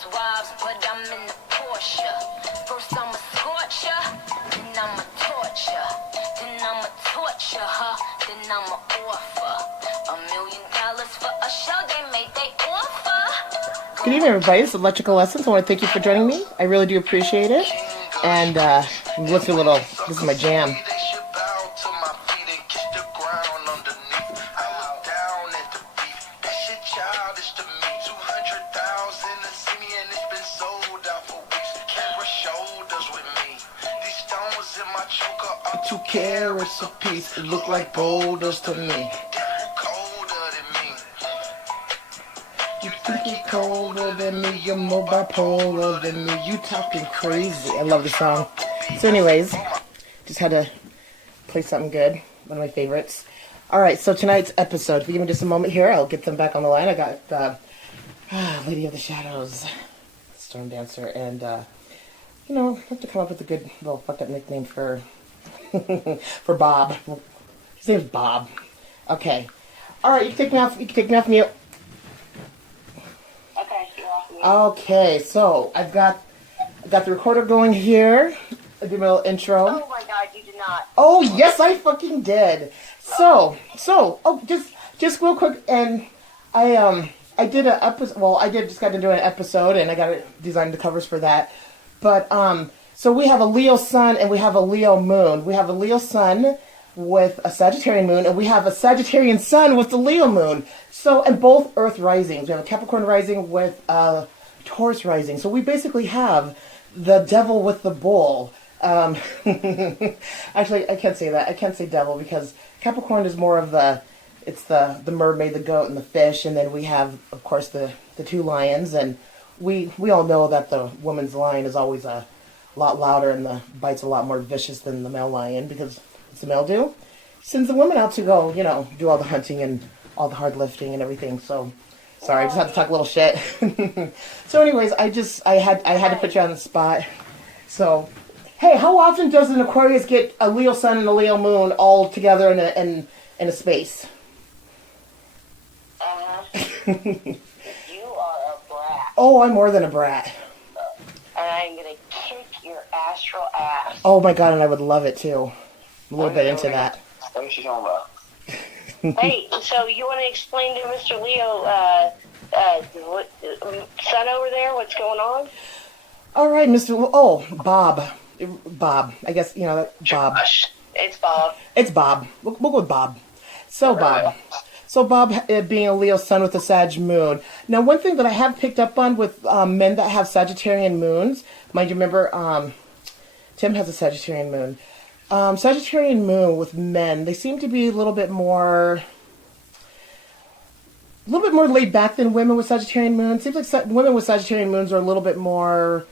housewives, but I'm in the Porsche. First I'ma scorch ya, then I'ma torture, then I'ma torture her, then I'ma offer $1 million for a show they made they offer. Good evening, everybody. This is Electrical Essence. I want to thank you for joining me. I really do appreciate it. And let's do a little. This is my jam. Two carats a piece, it look like boulders to me. You think you're colder than me, you're more bipolar than me, you talking crazy. I love the song. So anyways, just had to play something good, one of my favorites. Alright, so tonight's episode, if you give me just a moment here, I'll get them back on the line. I got Lady of the Shadows, Storm Dancer, and you know, I have to come up with a good little fucked up nickname for for Bob. His name's Bob. Okay. Alright, you can take me off mute. Okay, you're off mute. Okay, so I've got the recorder going here. I'll do my little intro. Oh my god, you did not. Oh yes, I fucking did. So just real quick, and I did an episode. Well, I just got to do an episode, and I got to design the covers for that. But so we have a Leo sun and we have a Leo moon. We have a Leo sun with a Sagittarian moon, and we have a Sagittarian sun with the Leo moon. So, and both Earth risings. We have a Capricorn rising with a Taurus rising. So we basically have the devil with the bull. Actually, I can't say that. I can't say devil because Capricorn is more of the mermaid, the goat, and the fish. And then we have, of course, the two lions. And we all know that the woman's lion is always a lot louder and the bite's a lot more vicious than the male lion, because what's the male do? Sends the woman out to go, you know, do all the hunting and all the hard lifting and everything. So, sorry, I just had to talk a little shit. So anyways, I had to put you on the spot. So, hey, how often does an Aquarius get a Leo sun and a Leo moon all together in a space? You are a brat. Oh, I'm more than a brat. And I'm gonna kick your astral ass. Oh my god, and I would love it too. I'm a little bit into that. What is she talking about? Hey, so you want to explain to Mr. Leo, son over there, what's going on? All right, Bob. Bob. I guess, you know, that Bob. It's Bob. It's Bob. We'll go with Bob. So, Bob. So, Bob being a Leo sun with a Sag moon. Now, one thing that I have picked up on with men that have Sagittarian moons, mind you, remember, Tim has a Sagittarian moon. Sagittarian moon with men, they seem to be a little bit more laid back than women with Sagittarian moons. Seems like women with Sagittarian moons are a little bit more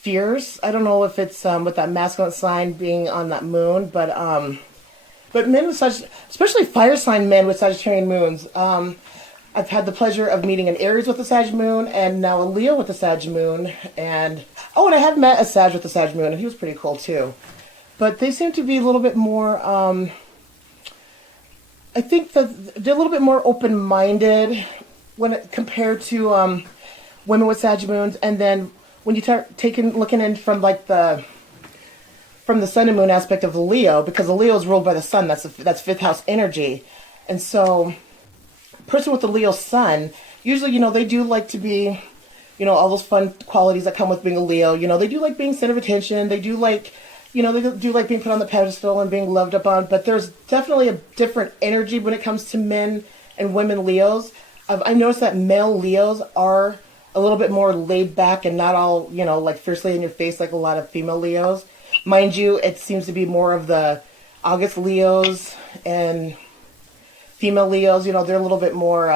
fierce. I don't know if it's with that masculine sign being on that moon, but men with especially fire sign men with Sagittarian moons. I've had the pleasure of meeting an Aries with a Sag moon, and now a Leo with a Sag moon, and I have met a Sag with a Sag moon, and he was pretty cool too. But they seem to be a little bit more, I think that they're a little bit more open-minded compared to women with Sag moons. And then when you start looking in from like from the sun and moon aspect of the Leo, because the Leo is ruled by the sun, that's fifth house energy. And so, a person with the Leo sun, usually, you know, they do like to be, you know, all those fun qualities that come with being a Leo. You know, they do like being center of attention. They do like, you know, they do like being put on the pedestal and being loved upon. But there's definitely a different energy when it comes to men and women Leos. I've noticed that male Leos are a little bit more laid back and not all, you know, like fiercely in your face like a lot of female Leos. Mind you, it seems to be more of the August Leos and female Leos. You know, they're a little bit more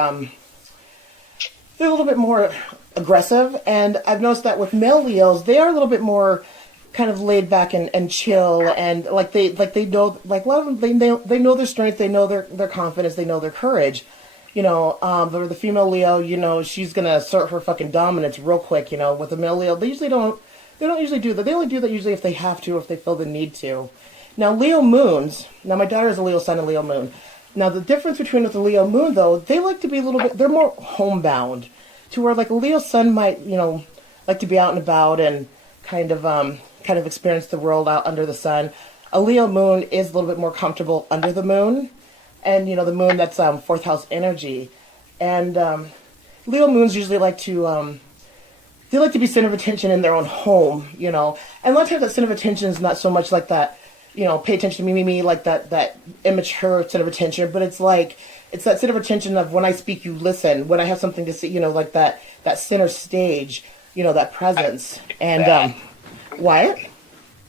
aggressive. And I've noticed that with male Leos, they are a little bit more kind of laid back and chill, and like they know, like a lot of them, they know their strength, they know their confidence, they know their courage. You know, the female Leo, you know, she's gonna assert her fucking dominance real quick. You know, with the male Leo, they don't usually do that. They only do that usually if they have to, or if they feel the need to. Now, Leo moons. Now, my daughter is a Leo sun and Leo moon. Now, the difference between with the Leo moon, though, they like to be a little bit. They're more homebound. to where like a Leo sun might, like to be out and about and kind of experience the world out under the sun. A Leo moon is a little bit more comfortable under the moon, and the moon, that's fourth house energy. And Leo moons usually like to they like to be center of attention in their own home, and a lot of times that center of attention is not so much like that, pay attention to me, like that immature center of attention, but it's like, it's that center of attention of when I speak, you listen, when I have something to say, like that center stage, that presence. And, what?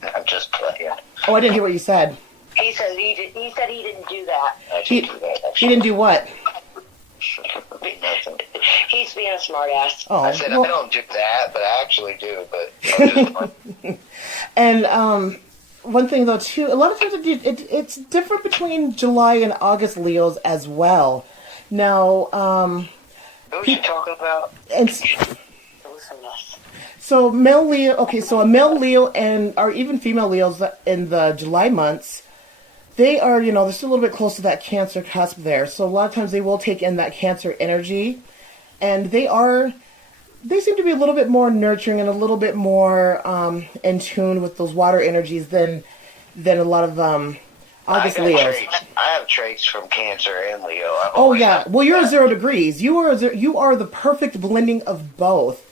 I'm just playing. Oh, I didn't hear what you said. He said he didn't do that. He didn't do what? He's being a smart ass. Oh, I said I don't do that, but I actually do. But and one thing though too, a lot of times it's different between July and August Leos as well. Now, Who's you talking about? So male Leo, okay, so a male Leo or even female Leos in the July months, they are, they're still a little bit close to that Cancer cusp there. So a lot of times they will take in that Cancer energy, and they seem to be a little bit more nurturing and a little bit more in tune with those water energies than a lot of August Leos. I have traits from Cancer and Leo. Oh yeah, well you're 0 degrees. You are the perfect blending of both.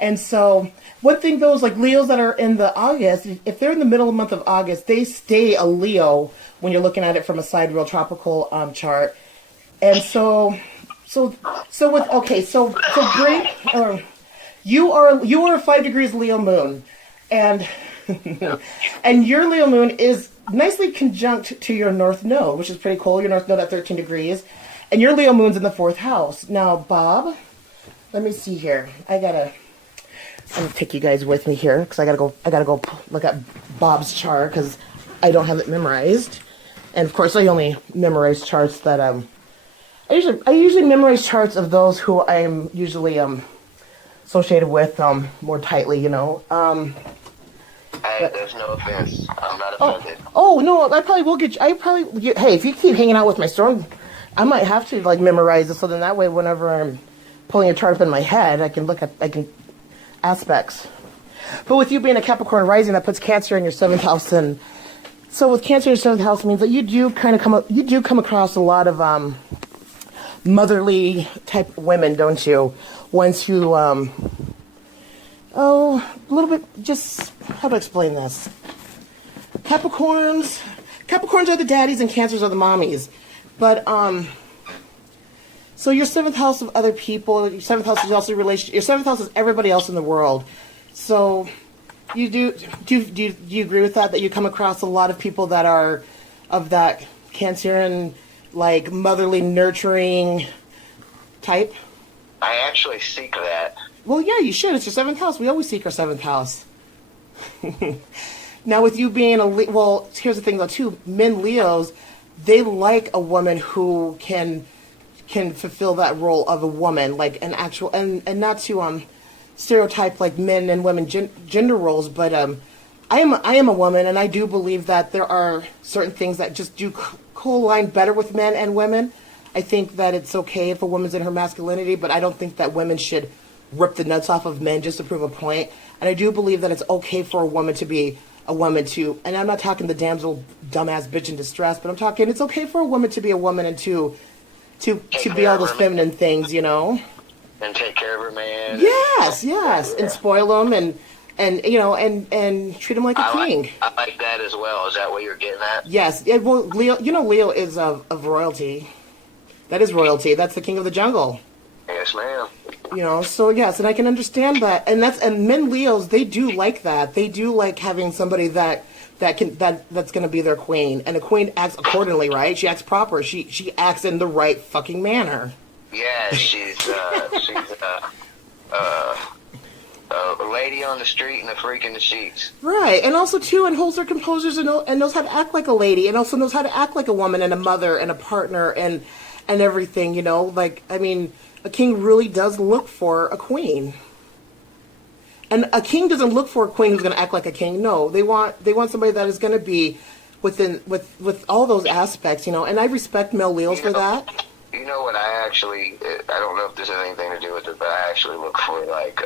And so one thing, those like Leos that are in the August, if they're in the middle of the month of August, they stay a Leo when you're looking at it from a sidereal tropical chart. And so with, okay, so great, you are 5 degrees Leo moon, and and your Leo moon is nicely conjunct to your North Node, which is pretty cool. Your North Node at 13 degrees, and your Leo moon's in the 4th house. Now, Bob, let me see here. I'm gonna take you guys with me here because I gotta go look at Bob's chart because I don't have it memorized, and of course I only memorize charts that I usually memorize charts of those who I'm usually associated with more tightly, Hey, there's no offense. I'm not offended. Oh no, I probably will get. Hey, if you keep hanging out with my storm, I might have to like memorize it so then that way whenever I'm pulling a chart up in my head, I can aspects. But with you being a Capricorn rising, that puts Cancer in your 7th house, and so with Cancer in your 7th house means that you do come across a lot of motherly type women, don't you? Ones who a little bit, just how to explain this? Capricorns are the daddies and Cancers are the mommies. But so your 7th house of other people, your 7th house is also relationship. Your 7th house is everybody else in the world. So you do you agree with that? That you come across a lot of people that are of that Cancerian, like motherly, nurturing type? I actually seek that. Well, yeah, you should. It's your 7th house. We always seek our 7th house. Now, with you being well, here's the thing though too. Men Leos, they like a woman who can fulfill that role of a woman, like an actual, and not to stereotype like men and women gender roles, but I am a woman, and I do believe that there are certain things that just do co-align better with men and women. I think that it's okay if a woman's in her masculinity, but I don't think that women should rip the nuts off of men just to prove a point. And I do believe that it's okay for a woman to be a woman too. And I'm not talking the damsel dumbass bitch in distress, but I'm talking it's okay for a woman to be a woman and to be all those feminine things, And take care of her man. Yes, and spoil them and treat him like a king. I like that as well. Is that what you're getting at? Yes. Well, Leo is of royalty. That is royalty. That's the king of the jungle. Yes, ma'am. So yes, and I can understand that. And men Leos, they do like that. They do like having somebody that's going to be their queen. And a queen acts accordingly, right? She acts proper. She acts in the right fucking manner. Yeah, she's a lady on the street and a freak in the sheets. Right, and also too, and holds her composures and knows how to act like a lady, and also knows how to act like a woman and a mother and a partner and everything. Like, I mean, a king really does look for a queen, and a king doesn't look for a queen who's going to act like a king. No, they want somebody that is going to be with all those aspects. And I respect male Leos for that. You know what? I don't know if this has anything to do with it, but I actually look for like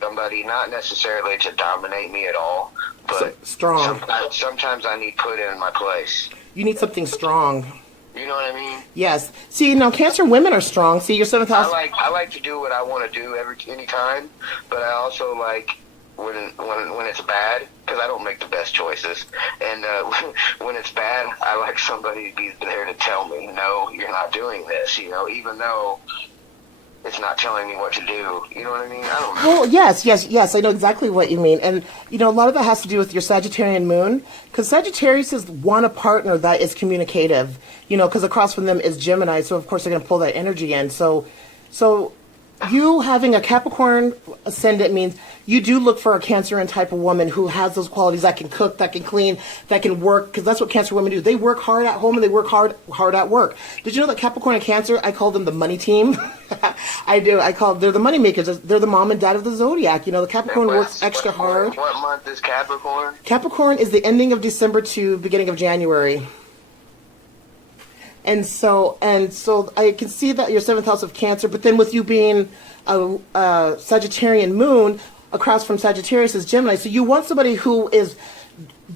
somebody not necessarily to dominate me at all, but strong. Sometimes I need put in my place. You need something strong. You know what I mean? Yes. See, now Cancer women are strong. See, your 7th house. I like to do what I want to do any time, but I also like when it's bad, because I don't make the best choices. And when it's bad, I like somebody to be there to tell me, no, you're not doing this. You know, even though it's not telling me what to do. You know what I mean? I don't know. Well, yes. I know exactly what you mean. And, you know, a lot of that has to do with your Sagittarian moon. Because Sagittarius is a partner that is communicative. You know, because across from them is Gemini. So, of course, they're going to pull that energy in. So you having a Capricorn ascendant means you do look for a Cancerian type of woman who has those qualities, that can cook, that can clean, that can work, because that's what Cancer women do. They work hard at home and they work hard at work. Did you know that Capricorn and Cancer, I call them the money team? I do. They're the money makers. They're the mom and dad of the zodiac. You know, the Capricorn works extra hard. What month is Capricorn? Capricorn is the ending of December to beginning of January. And so I can see that your 7th house of Cancer, but then with you being a Sagittarian moon, across from Sagittarius is Gemini. So you want somebody who is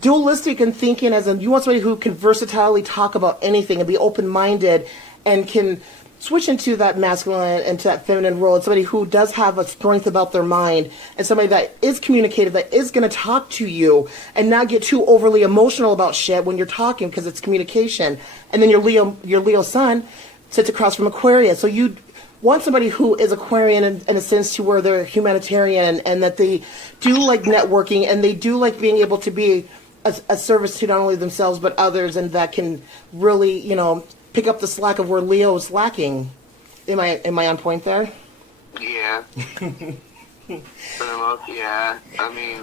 dualistic in thinking, as in you want somebody who can versatilely talk about anything and be open-minded and can switch into that masculine and to that feminine role. And somebody who does have a strength about their mind, and somebody that is communicative, that is going to talk to you and not get too overly emotional about shit when you're talking, because it's communication. And then your Leo sun sits across from Aquarius. So you want somebody who is Aquarian in a sense to where they're humanitarian and that they do like networking and they do like being able to be a service to not only themselves but others, and that can really, you know, pick up the slack of where Leo is lacking. Am I on point there? Yeah. Yeah. I mean,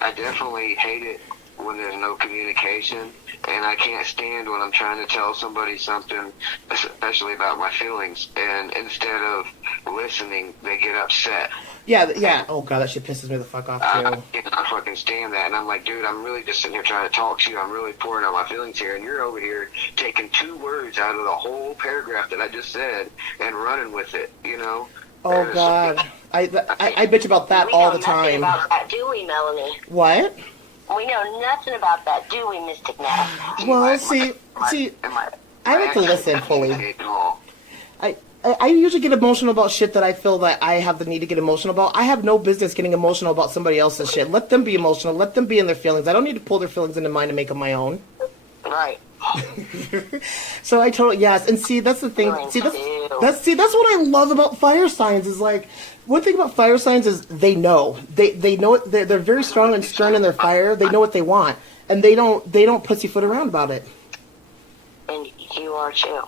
I definitely hate it when there's no communication, and I can't stand when I'm trying to tell somebody something, especially about my feelings, and instead of listening, they get upset. Yeah. Oh god, that shit pisses me the fuck off too. I cannot fucking stand that, and I'm like, dude, I'm really just sitting here trying to talk to you. I'm really pouring out my feelings here, and you're over here taking 2 words out of the whole paragraph that I just said and running with it, you know? Oh god, I bitch about that all the time. We know nothing about that, do we, Melanie? What? We know nothing about that, do we, Mystic Nat? Well, see, I like to listen fully. I usually get emotional about shit that I feel that I have the need to get emotional about. I have no business getting emotional about somebody else's shit. Let them be emotional. Let them be in their feelings. I don't need to pull their feelings into mine and make them my own. Right. So I totally, yes. And see, that's the thing. See, that's what I love about fire signs is like, one thing about fire signs is they know. They know it. They're very strong and stern in their fire. They know what they want. And they don't pussyfoot around about it. And you are too.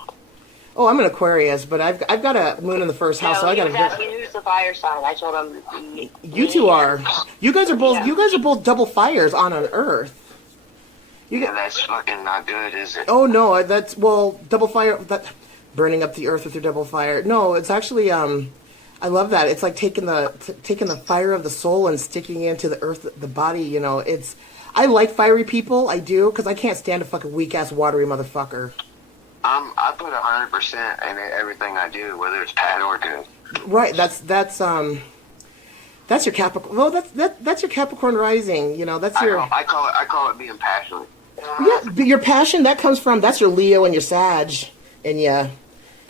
Oh, I'm an Aquarius, but I've got a moon in the 1st house, so I got to. Who's the fire sign? I told him. You two are. You guys are both. Yeah. You guys are both double fires on an Earth. Yeah, that's fucking not good, is it? Oh no, that's double fire. That burning up the Earth with your double fire. No, it's actually I love that. It's like taking the fire of the soul and sticking it into the earth, the body. You know, I like fiery people. I do, because I can't stand a fucking weak ass watery motherfucker. I put 100% in everything I do, whether it's bad or good. Right. That's your Capricorn. Well, that's your Capricorn rising. You know, that's your. I call it being passionate. Yeah, but your passion that's your Leo and your Sag, and yeah,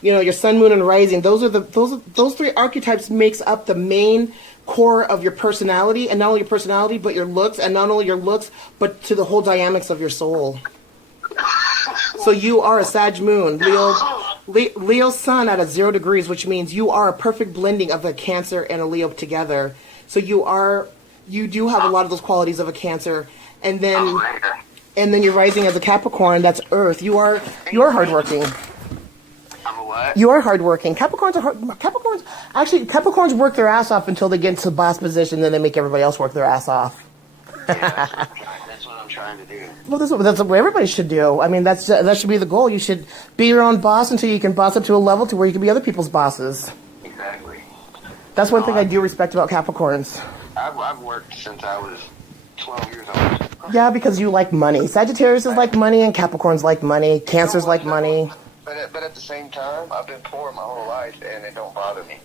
you know, your Sun, Moon, and Rising. Those 3 archetypes makes up the main core of your personality, and not only your personality, but your looks, and not only your looks, but to the whole dynamics of your soul. So you are a Sag Moon, Leo Sun at 0 degrees, which means you are a perfect blending of a Cancer and a Leo together. So you do have a lot of those qualities of a Cancer, and then you're rising as a Capricorn. That's Earth. You are hardworking. I'm a what? You are hardworking. Capricorns Capricorns work their ass off until they get into the boss position, then they make everybody else work their ass off. Yeah, that's what I'm trying to do. Well, that's what everybody should do. I mean, that should be the goal. You should be your own boss until you can boss up to a level to where you can be other people's bosses. Exactly. That's one thing I do respect about Capricorns. I've worked since I was 12 years old. Yeah, because you like money. Sagittarius is like money, and Capricorns like money. Cancers like money. but at the same time, I've been poor my whole life, and it don't bother me.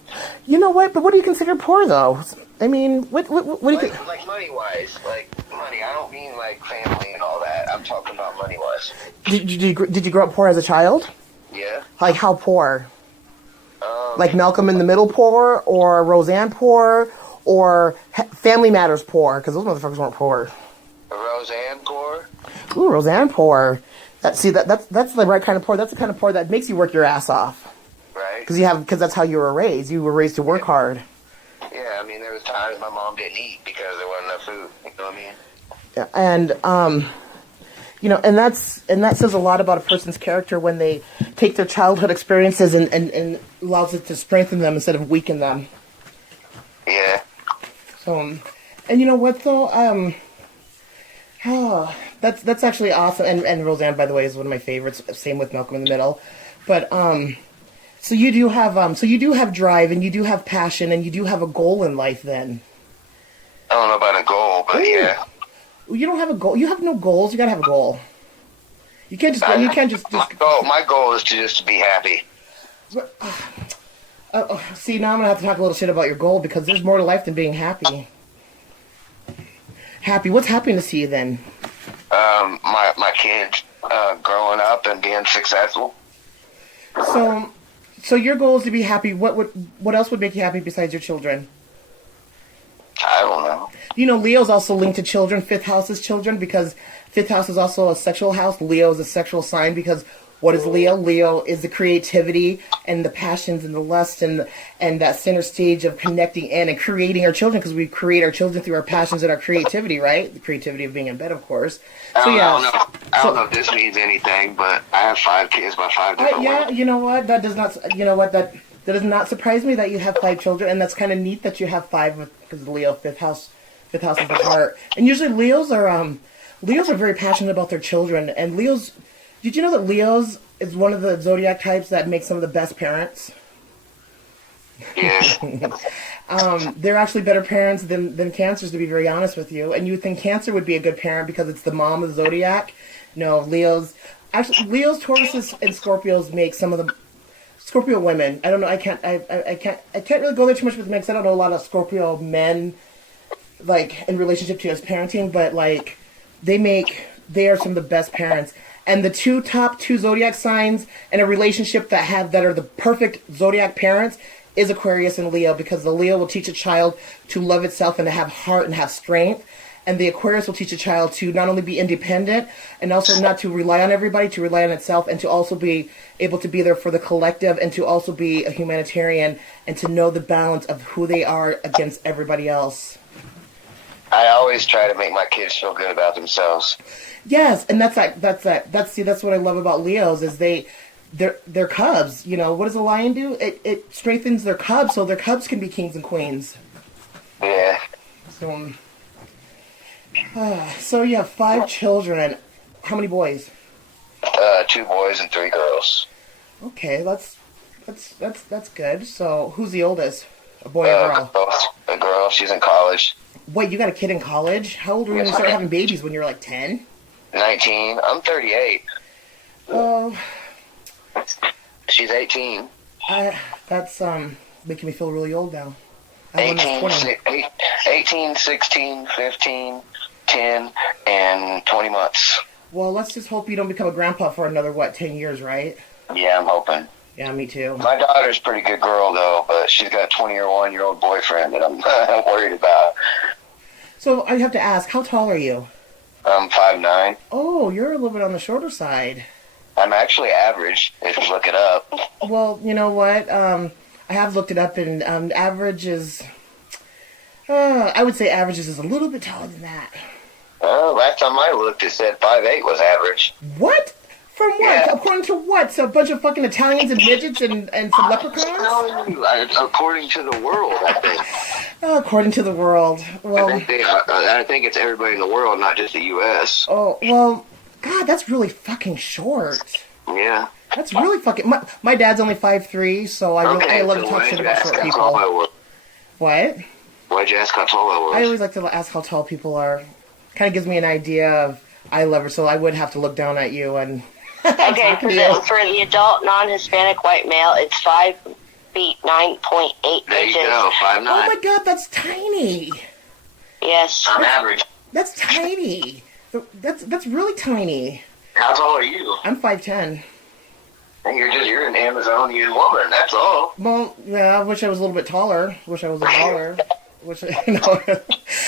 You know what? But what do you consider poor, though? I mean, what do you think? Like money-wise, like money. I don't mean like family and all that. I'm talking about money-wise. Did you grow up poor as a child? Yeah. Like how poor? Like Malcolm in the Middle poor, or Roseanne poor, or Family Matters poor? Because those motherfuckers weren't poor. Roseanne poor. Ooh, Roseanne poor. That's the right kind of poor. That's the kind of poor that makes you work your ass off. Right. Because that's how you were raised. You were raised to work hard. Yeah, I mean, there was times my mom didn't eat because there wasn't enough food. You know what I mean? Yeah, and you know, and that says a lot about a person's character when they take their childhood experiences and allows it to strengthen them instead of weaken them. Yeah. So, and you know what though, that's actually awesome. And Roseanne, by the way, is one of my favorites. Same with Malcolm in the Middle, but so you do have drive, and you do have passion, and you do have a goal in life. Then I don't know about a goal, but yeah. You don't have a goal. You have no goals. You gotta have a goal. You can't just. My goal is to just be happy. See, now I'm gonna have to talk a little shit about your goal, because there's more to life than being happy. Happy. What's happiness to you then? My kids growing up and being successful. So your goal is to be happy. What else would make you happy besides your children? I don't know. You know, Leo's also linked to children. Fifth house is children, because fifth house is also a sexual house. Leo is a sexual sign, because what is Leo? Leo is the creativity and the passions and the lust and that center stage of connecting in and creating our children, because we create our children through our passions and our creativity, right? The creativity of being in bed, of course. I don't know if this means anything, but I have 5 kids by 5 different women. You know what? That does not. You know what? That does not surprise me that you have 5 children, and that's kind of neat that you have 5 because Leo, fifth house is the heart, and usually Leos are very passionate about their children, and Leos. Did you know that Leos is one of the zodiac types that make some of the best parents? Yeah. They're actually better parents than Cancers, to be very honest with you. And you would think Cancer would be a good parent because it's the mom of the zodiac. No, Leos, Tauruses, and Scorpios make some of the Scorpio women. I don't know. I can't really go there too much with men, because I don't know a lot of Scorpio men, like in relationship to his parenting. But like, they are some of the best parents. And the top two zodiac signs in a relationship that are the perfect zodiac parents is Aquarius and Leo, because the Leo will teach a child to love itself and to have heart and have strength. And the Aquarius will teach a child to not only be independent and also not to rely on everybody, to rely on itself, and to also be able to be there for the collective, and to also be a humanitarian, and to know the balance of who they are against everybody else. I always try to make my kids feel good about themselves. Yes, and that's what I love about Leos, is they're cubs. You know, what does a lion do? It strengthens their cubs so their cubs can be kings and queens. Yeah. So you have 5 children. How many boys? 2 boys and 3 girls. Okay, that's good. So who's the oldest? A boy or a girl? A girl. She's in college. Wait, you got a kid in college? How old were you when you started having babies? When you were like 10? 19. I'm 38. Oh. She's 18. That's making me feel really old now. 18, 16, 15, 10, and 20 months. Well, let's just hope you don't become a grandpa for another, 10 years, right? Yeah, I'm hoping. Yeah, me too. My daughter's a pretty good girl, though, but she's got a 21-year-old boyfriend that I'm worried about. So I have to ask, how tall are you? I'm 5'9". Oh, you're a little bit on the shorter side. I'm actually average, if you look it up. Well, you know what? I have looked it up, and average is... I would say average is a little bit taller than that. Well, last time I looked, it said 5'8" was average. What? From what? Yeah. According to what? So a bunch of fucking Italians and midgets and some leprechauns? No, according to the world, I think. Oh, according to the world. Well, I think it's everybody in the world, not just the U.S. Oh, well, God, that's really fucking short. Yeah. That's really fucking... My dad's only 5'3", so I love to talk shit about short people. What? Why'd you ask how tall I was? I always like to ask how tall people are. Kind of gives me an idea of eye level, so I would have to look down at you and... Okay, for the adult non-Hispanic white male, it's 5 feet 9.8 There you inches. go, 5'9". Oh my god, that's tiny. Yes. On average. That's tiny. That's really tiny. How tall are you? I'm 5'10". You're an Amazonian woman, that's all. Well, yeah, I wish I was a little bit taller. Wish I was taller. No.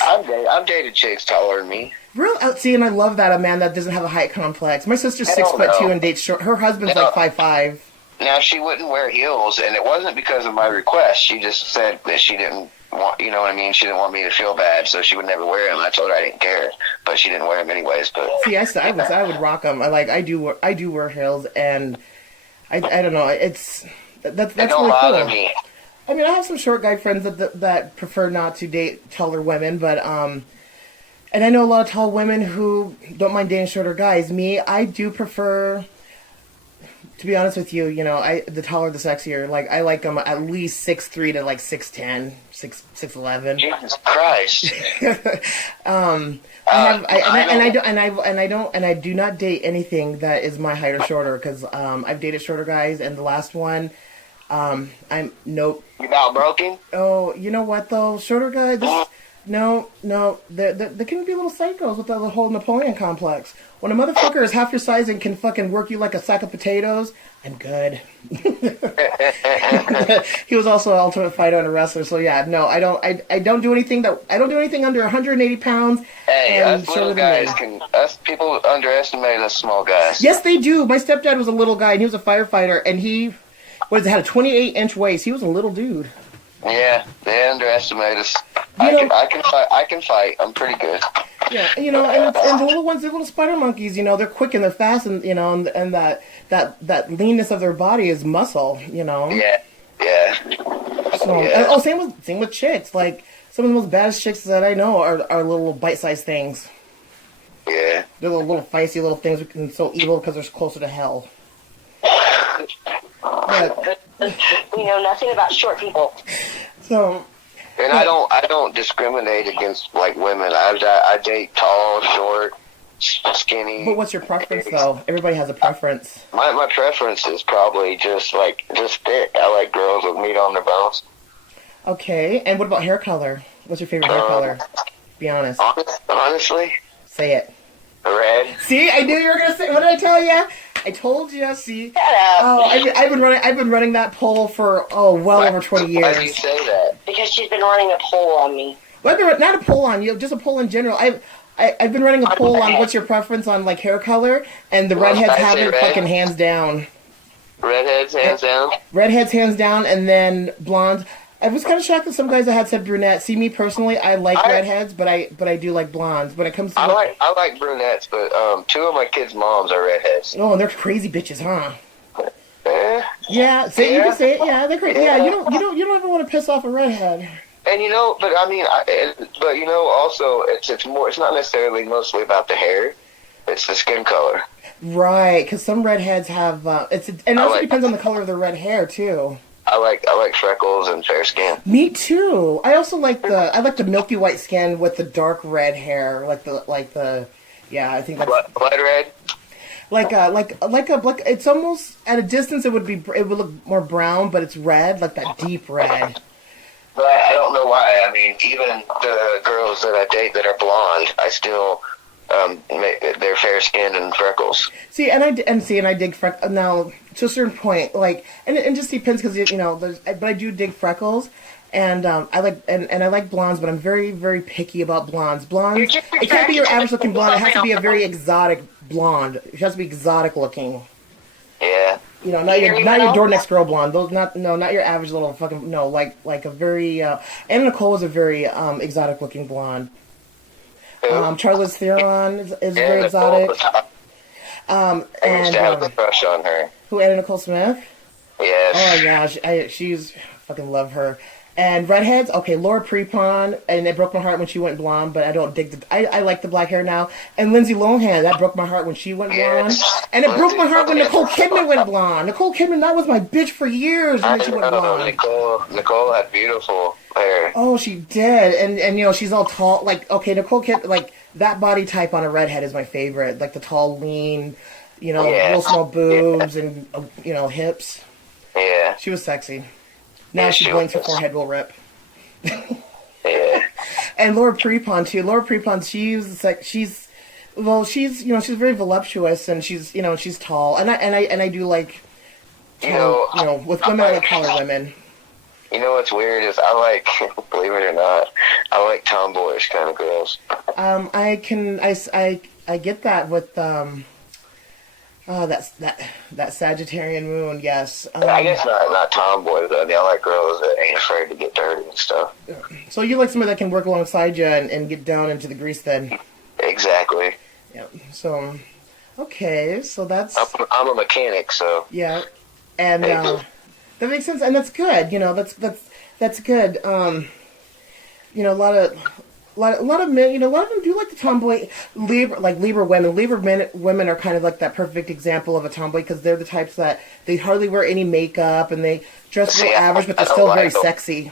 I've dated chicks taller than me. Real, see, and I love that, a man that doesn't have a height complex. My sister's I don't 6'2" know. and dates short. Her husband's like 5'5". Now, she wouldn't wear heels, and it wasn't because of my request. She just said that she didn't want, you know what I mean? She didn't want me to feel bad, so she would never wear them. I told her I didn't care, but she didn't wear them anyways. But See, I would rock them. I do wear heels, and I don't know. That's it don't really bother cool. me. I mean, I have some short guy friends that prefer not to date taller women, but and I know a lot of tall women who don't mind dating shorter guys. Me, I do prefer. To be honest with you, the taller the sexier. Like, I like them at least 6'3" to like 6'10", 6'11". Jesus Christ. I do not date anything that is my height or shorter, because I've dated shorter guys, and the last one, nope. You about broken? Oh, you know what though? Shorter guys, no, they can be little psychos with that whole Napoleon complex. When a motherfucker is half your size and can fucking work you like a sack of potatoes, I'm good. He was also an ultimate fighter and a wrestler, so yeah, no, I don't do anything under 180 pounds. Hey, and us little shorter than guys me. us people underestimate us small guys. Yes, they do. My stepdad was a little guy, and he was a firefighter, and he had a 28-inch waist. He was a little dude. Yeah, they underestimate us. You know- I can fight. I'm pretty good. Yeah, and the little ones, they're little spider monkeys. They're quick and they're fast, and and that leanness of their body is muscle. Yeah. So, Yeah. same with chicks. Like, some of the most baddest chicks that I know are little bite-sized things. Yeah. They're little feisty little things, and so evil because they're closer to hell. But, We know nothing about short people. so. And I don't discriminate against like women. I date tall, short, skinny. But what's your preference, though? Everybody has a preference. My preference is probably just thick. I like girls with meat on their bones. Okay, and what about hair color? What's your favorite hair color? Be honest. Honestly, Say it. red. See, I knew you were gonna say. What did I tell you? I told you. See. Shut up. Oh, I've been running that poll for well over 20 Why do you years. say that? Because she's been running a poll on me. Well, not a poll on you, just a poll in general. I've been running a poll on what's your preference on like hair color, and the redheads I have say it red. fucking hands down. Redheads, hands down. Redheads hands down, and then blondes. I was kind of shocked that some guys that had said brunette. See, me personally, I like redheads, but I do like blondes. When it comes to I like brunettes, but two of my kids' moms are redheads. oh, and they're crazy bitches, huh? Eh? Yeah, say you Yeah. can say it. Yeah, they're crazy. Yeah, you don't ever want to piss off a redhead. And but I mean, also it's more. It's not necessarily mostly about the hair. It's the skin color. Right, because some redheads have and also like- depends on the color of their red hair too. I like freckles and fair skin. Me too. I also like the milky white skin with the dark red hair, like the yeah. I think that's Blood red. like it's almost at a distance it would look more brown, but it's red, like that deep red. But I don't know why. I mean, even the girls that I date that are blonde, I still they're fair skinned and freckles. See, and I dig freckles now to a certain point. Like, and it just depends because but I do dig freckles, and I like blondes, but I'm very very picky about blondes. Blondes, it can't be your average looking blonde. It has to be a very exotic blonde. It has to be exotic looking. Yeah. Not your door next girl blonde. Those not your average little fucking like a very Anna Nicole is a very exotic looking blonde. Charlize Theron is very exotic. I used to have a And crush on her. who, Anna Nicole Smith? Yes. Oh yeah, she's fucking love her. And redheads, okay, Laura Prepon, and it broke my heart when she went blonde, but I don't dig I like the black hair now. And Lindsay Lohan, that broke my heart when she went blonde. Yes. And it broke my heart when Nicole Kidman went blonde. Nicole Kidman, that was my bitch for years when she went blonde. Nicole had beautiful hair. Oh, she did. And she's all tall. Like, okay, Nicole Kidman, like, that body type on a redhead is my favorite. Like, the tall, lean, you know, Yeah. real small boobs and, you know, hips. Yeah. She was sexy. Now Yeah, she she blinks, her was. forehead will rip. Yeah. And Laura Prepon too. Laura Prepon, she's like she's very voluptuous and she's tall. And I do like with women I like taller women. You know what's weird is I like, believe it or not, I like tomboyish kind of girls. I get that with that Sagittarian moon, yes. I guess not tomboy, but I mean, I like girls that ain't afraid to get dirty and stuff. So you like somebody that can work alongside you and get down into the grease then. Exactly. Yeah. So, okay. So that's... I'm a mechanic, so... Yeah. And that makes sense. And that's good. You know, that's good. You know, a lot of men, you know, a lot of them do like the tomboy, Libra women. Women are kind of like that perfect example of a tomboy because they're the types that they hardly wear any makeup and they dress real average, but they're still very sexy.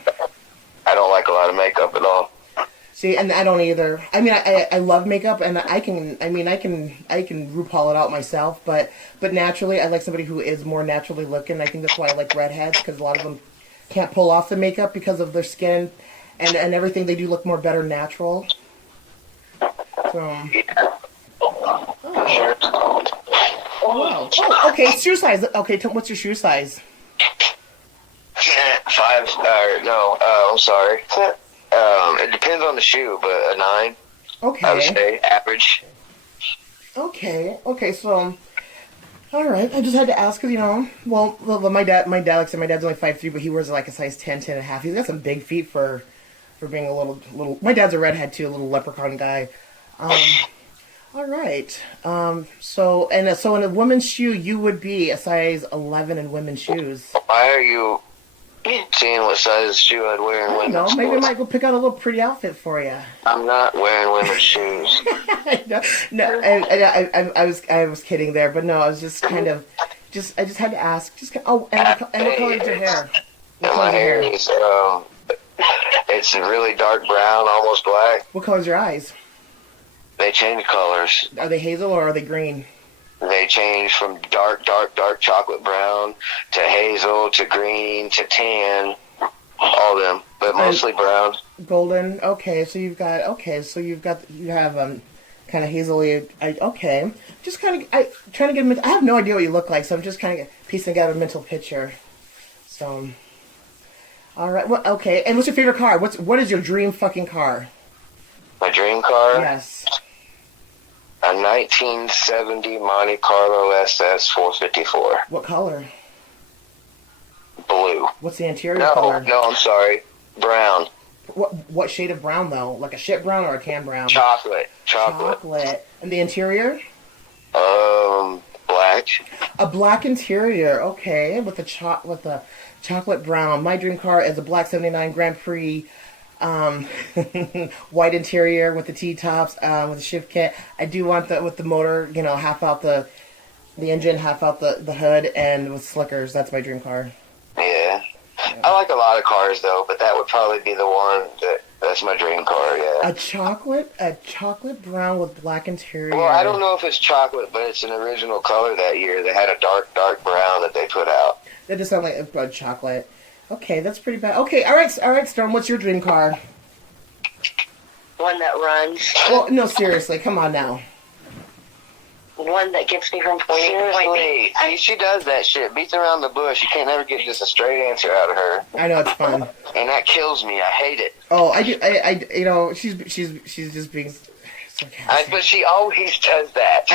I don't like a lot of makeup at all. See, and I don't either. I mean, I love makeup, and I can RuPaul it out myself, but naturally, I like somebody who is more naturally looking. I think that's why I like redheads, because a lot of them can't pull off the makeup because of their skin and everything. They do look more better natural. So. Oh. Oh, okay, shoe size. Okay, what's your shoe size? 5, I'm sorry. It depends on the shoe, but a 9. Okay. I would say average. Okay, so, all right. I just had to ask because, you know, well, my dad, like I said, my dad's only 5'3", but he wears like a size 10, 10 and a half. He's got some big feet for being a little. My dad's a redhead too, a little leprechaun guy. All right. So in a woman's shoe, you would be a size 11 in women's shoes. Why are you seeing what size shoe I'd wear in women's shoes? Maybe I might go pick out a little pretty outfit for you. I'm not wearing women's shoes. No, I was kidding there, but no, I was just kind of, I just had to ask. And what color is your hair? My hair is, it's really dark brown, almost black. What color's your eyes? They change colors. Are they hazel or are they green? They change from dark chocolate brown to hazel to green to tan, all of them, but mostly brown. Golden. Okay, so you have kind of hazily. Okay, just kind of trying to get. I have no idea what you look like, so I'm just kind of piecing together a mental picture. So, all right. Well, okay. And what's your favorite car? What is your dream fucking car? My dream car? Yes. A 1970 Monte Carlo SS 454. What color? Blue. What's the interior color? No, I'm sorry. Brown. What shade of brown though? Like a shit brown or a tan brown? Chocolate. And the interior? Black. A black interior. Okay, with a chocolate brown. My dream car is a black '79 Grand Prix. White interior with the T-tops, with the shift kit. I do want with the motor, you know, half out the engine, half out the hood, and with slickers. That's my dream car. Yeah. I like a lot of cars though, but that would probably be the one that's my dream car. Yeah. A chocolate brown with black interior. Well, I don't know if it's chocolate, but it's an original color that year. They had a dark brown that they put out. That just sounds like a chocolate. Okay, that's pretty bad. Okay, all right, Storm. What's your dream car? One that runs. Well, no, seriously, come on now. One that gets me from point A to point B. See, she does that shit. Beats around the bush. You can't never get just a straight answer out of her. I know it's fun. And that kills me. I hate it. Oh, I do. I you know, she's just being sarcastic. But she always does that.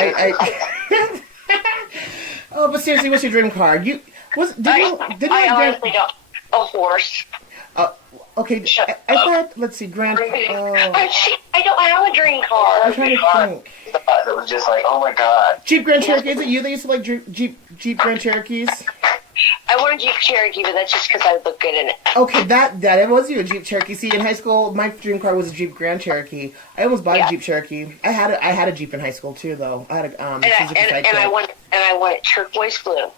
Oh, but seriously, what's your dream car? I honestly don't. A horse. Okay, I thought, let's see, Grand... I don't have a dream car. I'm trying to think. It was just like, oh my god. Jeep Grand Cherokee, is it you that used to like Jeep Grand Cherokees? I want a Jeep Cherokee, but that's just because I look good in it. Okay, that it was you, a Jeep Cherokee. See, in high school, my dream car was a Jeep Grand Cherokee. I almost bought a Jeep Cherokee. I had a Jeep in high school, too, though. I had a I want it turquoise blue.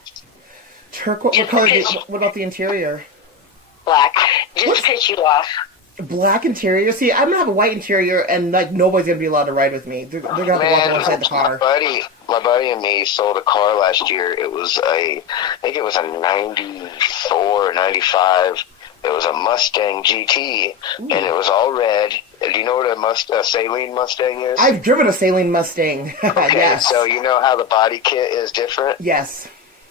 Turquoise? What color? What about the interior? Black. Just to piss you off. Black interior. See, I'm gonna have a white interior, and like nobody's gonna be allowed to ride with me. They're gonna have to walk alongside the car. My buddy and me sold a car last year. It was I think it was a 94 or 95. It was a Mustang GT, and it was all red. Do you know what a Saline Mustang is? I've driven a Saline Mustang. Okay, yes. so you know how the body kit is different? Yes.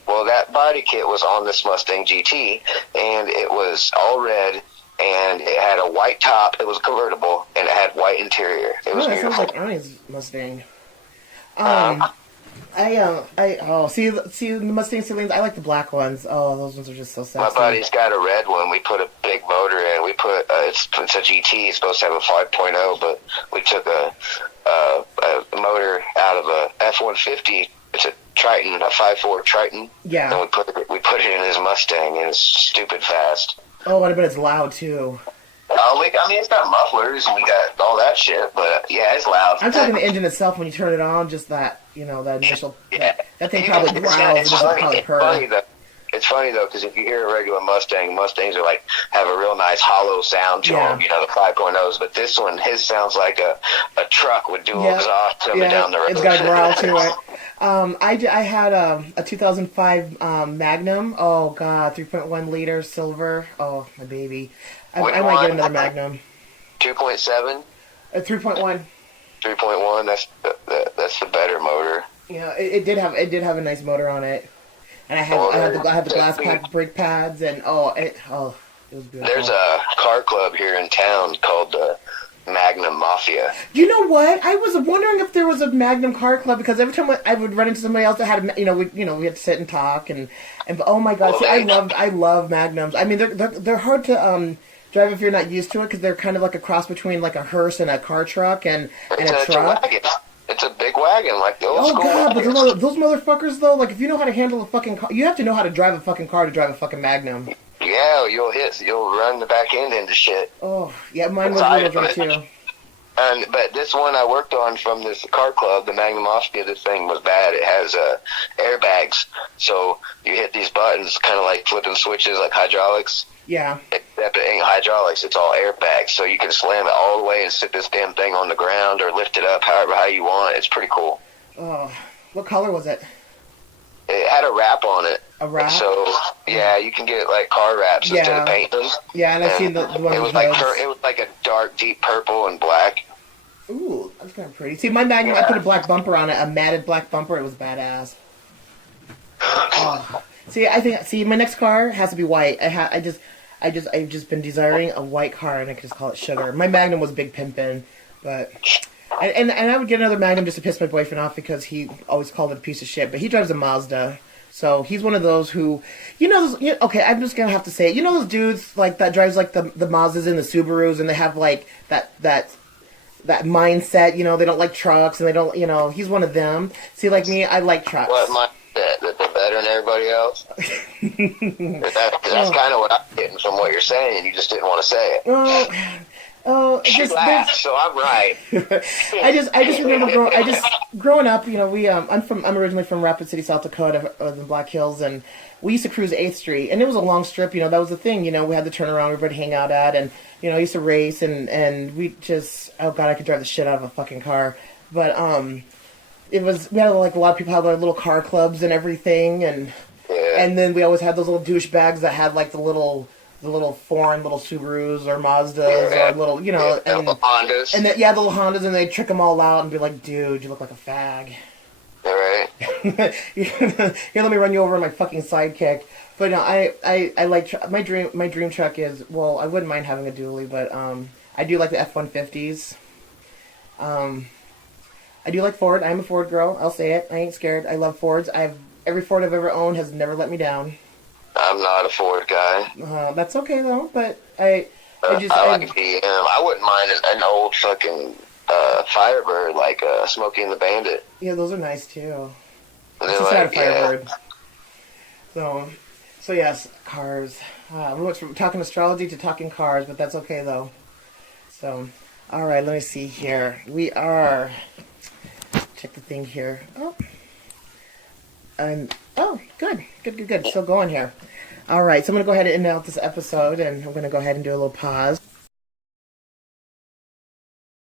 Well, that body kit was on this Mustang GT, and it was all red, and it had a white top. It was convertible, and it had white interior. It was that beautiful. sounds like Ernie's Mustang. See the Mustang Salines. I like the black ones. Oh, those ones are just so sexy. My buddy's got a red one. We put a big motor in. We put it's a GT. It's supposed to have a 5.0, but we took a motor out of a F-150. It's a Triton, a 5.4 Triton. Yeah. And we put it in his Mustang, and it's stupid fast. Oh, I bet it's loud too. I mean, it's got mufflers and we got all that shit, but yeah, it's loud. I'm talking the engine itself when you turn it on, just that, that initial. Yeah. That thing probably growls. It doesn't probably purr. It's funny though, because if you hear a regular Mustang, Mustangs are like have a real nice hollow sound to them, the 5.0s. But this one, his sounds like a truck with dual exhaust coming down the road. It's got a growl to it. I had a 2005 Magnum. Oh god, 3.1 liter silver. Oh my baby. I might get another Magnum. 2.7. 3.1. 3.1. That's the better motor. Yeah, it did have a nice motor on it. And I had the glass pack brake pads, and it was beautiful. There's a car club here in town called the Magnum Mafia. You know what? I was wondering if there was a Magnum car club, because every time I would run into somebody else that had we had to sit and talk and oh my god, I love Magnums. I mean they're hard to drive if you're not used to it, because they're kind of like a cross between like a hearse and a car truck and a truck. It's a big wagon, like the old school. Oh god, but those motherfuckers though, like if you know how to handle a fucking car, you have to know how to drive a fucking car to drive a fucking Magnum. Yeah, you'll run the back end into shit. Oh yeah, mine was a little bit too. But this one I worked on from this car club, the Magnum Mafia, this thing was bad. It has airbags, so you hit these buttons, kind of like flipping switches, like hydraulics. Yeah. Except it ain't hydraulics, it's all airbags, so you can slam it all the way and sit this damn thing on the ground or lift it up how you want. It's pretty cool. Oh, what color was it? It had a wrap on it. A wrap? So, yeah, you can get like car wraps instead of painting them. Yeah, and I've seen the one it was like a dark, deep purple and black. Ooh, that's kind of pretty. See, my Magnum, I put a black bumper on it, a matted black bumper. It was badass. Oh. See, my next car has to be white. I've just been desiring a white car, and I could just call it Sugar. My Magnum was Big Pimpin', but and I would get another Magnum just to piss my boyfriend off, because he always called it a piece of shit. But he drives a Mazda, so he's one of those who, okay, I'm just gonna have to say it. You know those dudes like that drives like the Mazdas and the Subarus, and they have like that mindset. They don't like trucks, and they don't. He's one of them. See, like me, I like trucks. What mindset? That they're better than everybody else? That's kind of what I'm getting from what you're saying. You just didn't want to say it. She laughed, so I'm right. I just remember growing up. I'm originally from Rapid City, South Dakota, the Black Hills, and we used to cruise 8th Street, and it was a long strip. That was the thing. We had the turnaround everybody hang out at, and I used to race, and we just, oh god, I could drive the shit out of a fucking car, but we had like a lot of people had their little car clubs and everything, and then we always had those little douchebags that had like the little foreign little Subarus or Mazdas or little, and Hondas. And the little Hondas, and they'd trick them all out and be like, dude, you look like a fag. All right. Here, let me run you over in my fucking sidekick. But no, I like my dream truck is, well, I wouldn't mind having a dually, but I do like the F-150s. I do like Ford. I'm a Ford girl. I'll say it. I ain't scared. I love Fords. Every Ford I've ever owned has never let me down. I'm not a Ford guy. That's okay though. But I like BM. I wouldn't mind an old fucking Firebird like Smokey and the Bandit. Yeah, those are nice too. I just had a Firebird. So yes, cars. We went from talking astrology to talking cars, but that's okay though. So, all right, let me see here. We are. Check the thing here. Good. Still going here. All right, so I'm going to go ahead and end out this episode, and I'm going to go ahead and do a little pause.